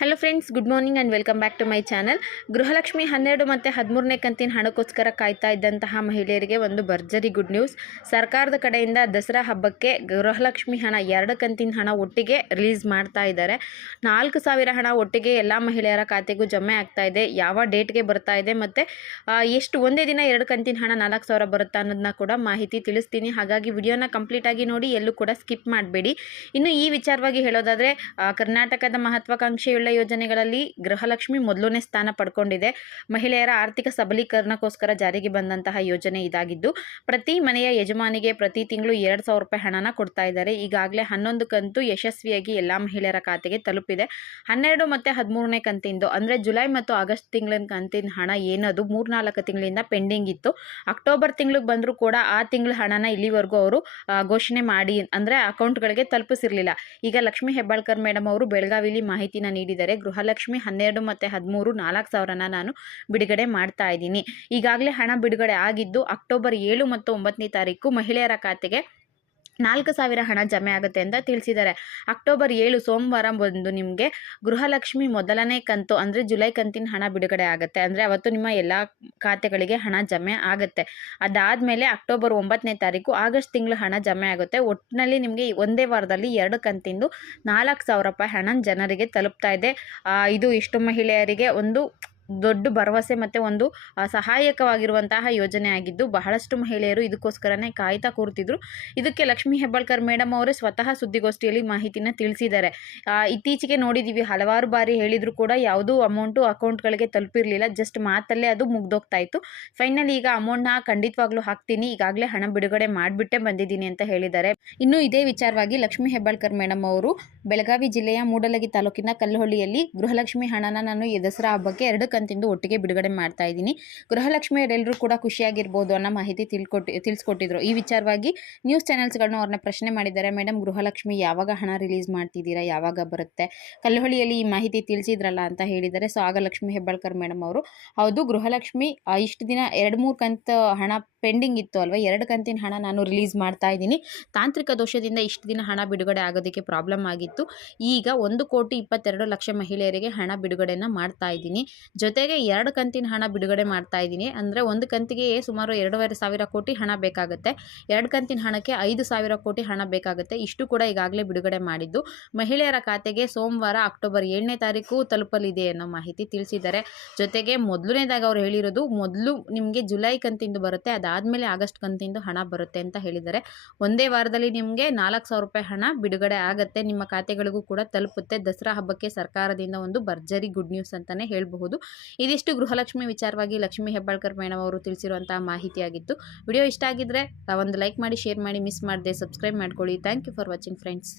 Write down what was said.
Hello friends good morning and welcome back to my channel Gruhalakshmi ಹನ್ನೆರಡು ಮತ್ತು ಹದಿಮೂರನೇ ಕಂತಿನ ಹಣಕ್ಕೋಸ್ಕರ ಕಾಯ್ತಾ ಇದ್ದಂತಹ ಮಹಿಳೆಯರಿಗೆ ಒಂದು ಭರ್ಜರಿ ಗುಡ್ ನ್ಯೂಸ್ ಸರ್ಕಾರದ ಕಡೆಯಿಂದ ದಸರಾ ಹಬ್ಬಕ್ಕೆ ಗೃಹಲಕ್ಷ್ಮಿ ಹಣ ಎರಡು ಕಂತಿನ ಹಣ ಒಟ್ಟಿಗೆ ರಿಲೀಸ್ ಮಾಡ್ತಾ ಇದ್ದಾರೆ. ನಾಲ್ಕು ಸಾವಿರ ಹಣ ಒಟ್ಟಿಗೆ ಎಲ್ಲ ಮಹಿಳೆಯರ ಖಾತೆಗೂ ಜಮೆ ಆಗ್ತಾ ಇದೆ. ಯಾವ ಡೇಟ್ಗೆ ಬರ್ತಾ ಇದೆ ಮತ್ತು ಎಷ್ಟು ಒಂದೇ ದಿನ ಎರಡು ಕಂತಿನ ಹಣ ನಾಲ್ಕು ಸಾವಿರ ಬರುತ್ತಾ ಅನ್ನೋದನ್ನ ಕೂಡ ಮಾಹಿತಿ ತಿಳಿಸ್ತೀನಿ. ಹಾಗಾಗಿ ವಿಡಿಯೋನ ಕಂಪ್ಲೀಟಾಗಿ ನೋಡಿ ಎಲ್ಲೂ ಕೂಡ ಸ್ಕಿಪ್ ಮಾಡಬೇಡಿ. ಇನ್ನು ಈ ವಿಚಾರವಾಗಿ ಹೇಳೋದಾದರೆ ಕರ್ನಾಟಕದ ಮಹತ್ವಾಕಾಂಕ್ಷೆಯುಳ್ಳ ಯೋಜನೆಗಳಲ್ಲಿ ಗೃಹಲಕ್ಷ್ಮಿ ಮೊದಲನೇ ಸ್ಥಾನ ಪಡ್ಕೊಂಡಿದೆ. ಮಹಿಳೆಯರ ಆರ್ಥಿಕ ಸಬಲೀಕರಣಕ್ಕೋಸ್ಕರ ಜಾರಿಗೆ ಬಂದಂತಹ ಯೋಜನೆ ಇದಾಗಿದ್ದು, ಪ್ರತಿ ಮನೆಯ ಯಜಮಾನಿಗೆ ಪ್ರತಿ ತಿಂಗಳು ಎರಡು ಸಾವಿರ ರೂಪಾಯಿ ಹಣನ ಕೊಡ್ತಾ ಇದ್ದಾರೆ. ಈಗಾಗಲೇ ಹನ್ನೊಂದು ಕಂತು ಯಶಸ್ವಿಯಾಗಿ ಎಲ್ಲ ಮಹಿಳೆಯರ ಖಾತೆಗೆ ತಲುಪಿದೆ. ಹನ್ನೆರಡು ಮತ್ತು ಹದಿಮೂರನೇ ಕಂತಿಂದು, ಅಂದರೆ ಜುಲೈ ಮತ್ತು ಆಗಸ್ಟ್ ತಿಂಗಳಿನ ಕಂತಿನ ಹಣ ಏನದು? ಮೂರ್ನಾಲ್ಕು ತಿಂಗಳಿಂದ ಪೆಂಡಿಂಗ್ ಇತ್ತು. ಅಕ್ಟೋಬರ್ ತಿಂಗಳಿಗೆ ಬಂದರೂ ಕೂಡ ಆ ತಿಂಗಳ ಹಣನ ಇಲ್ಲಿವರೆಗೂ ಅವರು ಘೋಷಣೆ ಮಾಡಿ, ಅಂದರೆ ಅಕೌಂಟ್ಗಳಿಗೆ ತಲುಪಿಸಿರಲಿಲ್ಲ. ಈಗ ಲಕ್ಷ್ಮೀ ಹೆಬ್ಬಾಳ್ಕರ್ ಮೇಡಮ್ ಅವರು ಬೆಳಗಾವಿಲಿ ಮಾಹಿತಿನ ನೀಡಿದ್ದಾರೆ. ಗೃಹಲಕ್ಷ್ಮಿ ಹನ್ನೆರಡು ಮತ್ತು ಹದಿಮೂರು ನಾಲ್ಕು ಸಾವಿರನ ನಾನು ಬಿಡುಗಡೆ ಮಾಡ್ತಾ ಇದ್ದೀನಿ. ಈಗಾಗಲೇ ಹಣ ಬಿಡುಗಡೆ ಆಗಿದ್ದು ಅಕ್ಟೋಬರ್ ಏಳು ಮತ್ತು ಒಂಬತ್ತನೇ ತಾರೀಕು ಮಹಿಳೆಯರ ಖಾತೆಗೆ ನಾಲ್ಕು ಸಾವಿರ ಹಣ ಜಮೆ ಆಗುತ್ತೆ ಅಂತ ತಿಳಿಸಿದ್ದಾರೆ. ಅಕ್ಟೋಬರ್ ಏಳು ಸೋಮವಾರ ಬಂದು ನಿಮಗೆ ಗೃಹಲಕ್ಷ್ಮಿ ಮೊದಲನೇ ಕಂತು ಅಂದರೆ ಜುಲೈ ಕಂತಿನ ಹಣ ಬಿಡುಗಡೆ ಆಗುತ್ತೆ. ಅಂದರೆ ಅವತ್ತು ನಿಮ್ಮ ಎಲ್ಲ ಖಾತೆಗಳಿಗೆ ಹಣ ಜಮೆ ಆಗುತ್ತೆ. ಅದಾದಮೇಲೆ ಅಕ್ಟೋಬರ್ ಒಂಬತ್ತನೇ ತಾರೀಕು ಆಗಸ್ಟ್ ತಿಂಗಳು ಹಣ ಜಮೆ ಆಗುತ್ತೆ. ಒಟ್ಟಿನಲ್ಲಿ ನಿಮಗೆ ಒಂದೇ ವಾರದಲ್ಲಿ ಎರಡು ಕಂತಿಂದು ನಾಲ್ಕು ಸಾವಿರ ರೂಪಾಯಿ ಹಣ ಜನರಿಗೆ ತಲುಪ್ತಾ ಇದೆ. ಇದು ಇಷ್ಟು ಮಹಿಳೆಯರಿಗೆ ಒಂದು ದೊಡ್ಡ ಭರವಸೆ ಮತ್ತು ಒಂದು ಸಹಾಯಕವಾಗಿರುವಂತಹ ಯೋಜನೆ ಆಗಿದ್ದು ಬಹಳಷ್ಟು ಮಹಿಳೆಯರು ಇದಕ್ಕೋಸ್ಕರನೇ ಕಾಯ್ತಾ ಕೂರ್ತಿದ್ರು. ಇದಕ್ಕೆ ಲಕ್ಷ್ಮಿ ಹೆಬ್ಬಾಳ್ಕರ್ ಮೇಡಮ್ ಅವರೇ ಸ್ವತಃ ಸುದ್ದಿಗೋಷ್ಠಿಯಲ್ಲಿ ಮಾಹಿತಿನ ತಿಳಿಸಿದ್ದಾರೆ. ಇತ್ತೀಚೆಗೆ ನೋಡಿದ್ದೀವಿ ಹಲವಾರು ಬಾರಿ ಹೇಳಿದ್ರು ಕೂಡ ಯಾವುದೂ ಅಮೌಂಟು ಅಕೌಂಟ್ಗಳಿಗೆ ತಲುಪಿರಲಿಲ್ಲ, ಜಸ್ಟ್ ಮಾತಲ್ಲೇ ಅದು ಮುಗ್ದೋಗ್ತಾ ಇತ್ತು. ಫೈನಲ್ ಈಗ ಅಮೌಂಟ್ನ ಖಂಡಿತವಾಗ್ಲೂ ಹಾಕ್ತೀನಿ, ಈಗಾಗಲೇ ಹಣ ಬಿಡುಗಡೆ ಮಾಡಿಬಿಟ್ಟೆ ಬಂದಿದ್ದೀನಿ ಅಂತ ಹೇಳಿದ್ದಾರೆ. ಇನ್ನು ಇದೇ ವಿಚಾರವಾಗಿ ಲಕ್ಷ್ಮಿ ಹೆಬ್ಬಾಳ್ಕರ್ ಮೇಡಮ್ ಅವರು ಬೆಳಗಾವಿ ಜಿಲ್ಲೆಯ ಮೂಡಲಗಿ ತಾಲೂಕಿನ ಕಲ್ಲಹೊಳ್ಳಿಯಲ್ಲಿ ಗೃಹಲಕ್ಷ್ಮಿ ಹಣನ ನಾನು ದಸರಾ ಹಬ್ಬಕ್ಕೆ ಎರಡು ಕಂತಿಂದು ಒಟ್ಟಿಗೆ ಬಿಡುಗಡೆ ಮಾಡ್ತಾ ಇದ್ದೀನಿ. ಗೃಹಲಕ್ಷ್ಮಿಯರೆಲ್ಲರೂ ಕೂಡ ಖುಷಿಯಾಗಿರ್ಬೋದು ಅನ್ನೋ ಮಾಹಿತಿ ತಿಳ್ಕೊಟ್ಟು, ತಿಳಿಸ್ಕೊಟ್ಟಿದ್ರು. ಈ ವಿಚಾರವಾಗಿ ನ್ಯೂಸ್ ಚಾನೆಲ್ಸ್ಗಳನ್ನು ಅವ್ರನ್ನ ಪ್ರಶ್ನೆ ಮಾಡಿದ್ದಾರೆ ಮೇಡಮ್ ಗೃಹಲಕ್ಷ್ಮಿ ಯಾವಾಗ ಹಣ ರಿಲೀಸ್ ಮಾಡ್ತಿದ್ದೀರಾ? ಯಾವಾಗ ಬರುತ್ತೆ? ಕಲ್ಲಹಳ್ಳಿಯಲ್ಲಿ ಈ ಮಾಹಿತಿ ತಿಳಿಸಿದ್ರಲ್ಲ ಅಂತ ಹೇಳಿದ್ದಾರೆ. ಸೊ, ಆಗ ಲಕ್ಷ್ಮಿ ಹೆಬ್ಬಾಳ್ಕರ್ ಮೇಡಮ್ ಅವರು, ಹೌದು, ಗೃಹಲಕ್ಷ್ಮಿ ಇಷ್ಟು ದಿನ ಎರಡು ಮೂರು ಕಂತು ಹಣ ಪೆಂಡಿಂಗ್ ಇತ್ತು ಅಲ್ವಾ? ಎರಡು ಕಂತಿನ ಹಣ ನಾನು ರಿಲೀಸ್ ಮಾಡ್ತಾ ಇದ್ದೀನಿ. ತಾಂತ್ರಿಕ ದೋಷದಿಂದ ಇಷ್ಟು ದಿನ ಹಣ ಬಿಡುಗಡೆ ಆಗೋದಕ್ಕೆ ಪ್ರಾಬ್ಲಮ್ ಆಗಿತ್ತು. ಈಗ ಒಂದು ಕೋಟಿ ಇಪ್ಪತ್ತೆರಡು ಲಕ್ಷ ಮಹಿಳೆಯರಿಗೆ ಹಣ ಬಿಡುಗಡೆಯನ್ನು ಮಾಡ್ತಾ ಇದ್ದೀನಿ. ಜೊತೆಗೆ ಎರಡು ಕಂತಿನ ಹಣ ಬಿಡುಗಡೆ ಮಾಡ್ತಾ ಇದ್ದೀನಿ. ಅಂದರೆ ಒಂದು ಕಂತಿಗೆ ಸುಮಾರು ಎರಡೂವರೆ ಸಾವಿರ ಕೋಟಿ ಹಣ ಬೇಕಾಗುತ್ತೆ. ಎರಡು ಕಂತಿನ ಹಣಕ್ಕೆ ಐದು ಸಾವಿರ ಕೋಟಿ ಹಣ ಬೇಕಾಗುತ್ತೆ. ಇಷ್ಟು ಕೂಡ ಈಗಾಗಲೇ ಬಿಡುಗಡೆ ಮಾಡಿದ್ದು. ಮಹಿಳೆಯರ ಖಾತೆಗೆ ಸೋಮವಾರ ಅಕ್ಟೋಬರ್ ಏಳನೇ ತಾರೀಕು ತಲುಪಲಿದೆ ಅನ್ನೋ ಮಾಹಿತಿ ತಿಳಿಸಿದ್ದಾರೆ. ಜೊತೆಗೆ ಮೊದಲನೇದಾಗಿ ಅವ್ರು ಹೇಳಿರೋದು, ಮೊದಲು ನಿಮಗೆ ಜುಲೈ ಕಂತಿಂದು ಬರುತ್ತೆ ಅದಾದಮೇಲೆ ಆಗಸ್ಟ್ ಕಂತಿಂದು ಹಣ ಬರುತ್ತೆ ಅಂತ ಹೇಳಿದ್ದಾರೆ. ಒಂದೇ ವಾರದಲ್ಲಿ ನಿಮಗೆ ನಾಲ್ಕು ಸಾವಿರ ರೂಪಾಯಿ ಹಣ ಬಿಡುಗಡೆ ಆಗುತ್ತೆ. ನಿಮ್ಮ ಖಾತೆಗಳಿಗೂ ಕೂಡ ತಲುಪುತ್ತೆ. ದಸರಾ ಹಬ್ಬಕ್ಕೆ ಸರ್ಕಾರದಿಂದ ಒಂದು ಭರ್ಜರಿ ಗುಡ್ ನ್ಯೂಸ್ ಅಂತಲೇ ಹೇಳಬಹುದು. ಇದಿಷ್ಟು ಗೃಹಲಕ್ಷ್ಮಿ ವಿಚಾರವಾಗಿ ಲಕ್ಷ್ಮೀ ಹೆಬ್ಬಾಳ್ಕರ್ ಮೇಡಮ್ ಅವರು ತಿಳಿಸಿರುವಂತಹ ಮಾಹಿತಿಯಾಗಿತ್ತು. ವಿಡಿಯೋ ಇಷ್ಟ ಆಗಿದ್ದರೆ ಒಂದು ಲೈಕ್ ಮಾಡಿ, ಶೇರ್ ಮಾಡಿ, ಮಿಸ್ ಮಾಡದೆ ಸಬ್ಸ್ಕ್ರೈಬ್ ಮಾಡ್ಕೊಳ್ಳಿ. Thank you for watching friends.